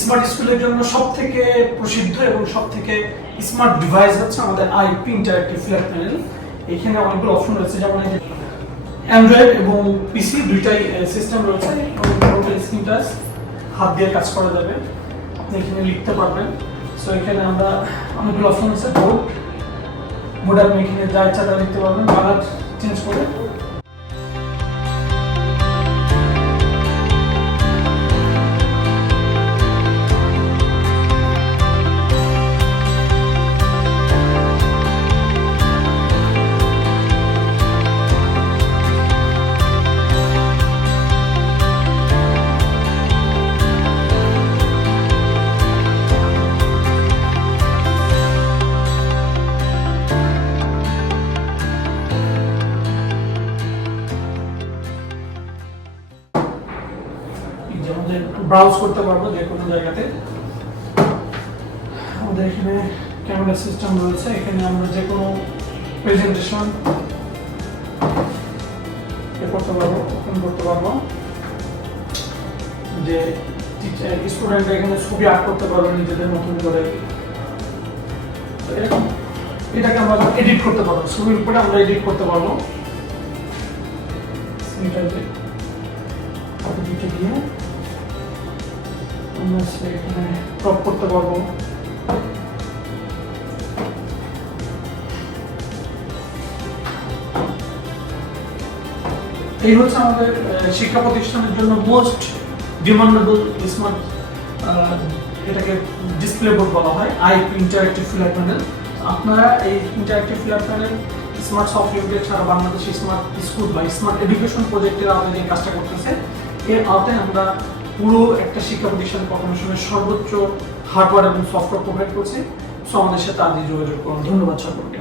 Smart স্কুলের জন্য সবথেকে প্রসিদ্ধ এবং সবথেকে স্মার্ট ডিভাইস হচ্ছে আমাদের আইপি ইন্টারঅ্যাক্টিভ ফ্ল্যাট প্যানেল। এখানে অনেকগুলো অপশন রয়েছে, যেমন এই যে অ্যান্ড্রয়েড এবং পিসি দুইটাই সিস্টেম রয়েছে এবং স্ক্রিন টাচ, হাত দিয়ে কাজ করা যাবে, আপনি এখানে লিখতে পারবেন। সো এখানে আমরা অনেকগুলো অপশন আছে, বোর্ড আপনি এখানে যা ইচ্ছা তা লিখতে পারবেন কালার চেঞ্জ করে। আমাদের ব্রাউজ করতে পারবো যে কোনো জায়গাতে। আমাদের এখানে ক্যামেরা সিস্টেম রয়েছে, এখানে আমরা যে কোনো প্রেজেন্টেশন করতে পারবো, ওপেন করতে পারবো। যে স্টুডেন্টরা এখানে ছবি আর্ট করতে পারবে নিজেদের মতন করে, এরকম এটাকে আমরা এডিট করতে পারবো, ছবির উপরে আমরা এডিট করতে পারবো। দিয়ে আমরা সেখানে ক্রপ করতে পারবো। এই হচ্ছে আমাদের শিক্ষা প্রতিষ্ঠানের জন্য মোস্ট ডিমান্ডেবল স্মার্ট, এটাকে ডিসপ্লে বোর্ড বলা হয়, আইপি ইন্টারঅ্যাক্টিভ ফ্ল্যাট প্যানেল। আপনারা এই interactive flat panel smart software ছাড়া বাংলাদেশ স্মার্ট স্কুল বা স্মার্ট এডুকেশন প্রজেক্টের আওতায় যে কাজটা করতেছে, এর আওতায় আমরা পুরো একটা শিক্ষা প্রতিষ্ঠান কর্পোরেশনের সর্বোচ্চ হার্ডওয়্যার এবং সফটওয়্যার প্রোভাইড করছি। সো আমাদের সাথে আজই যোগাযোগ করুন। ধন্যবাদ সকলকে।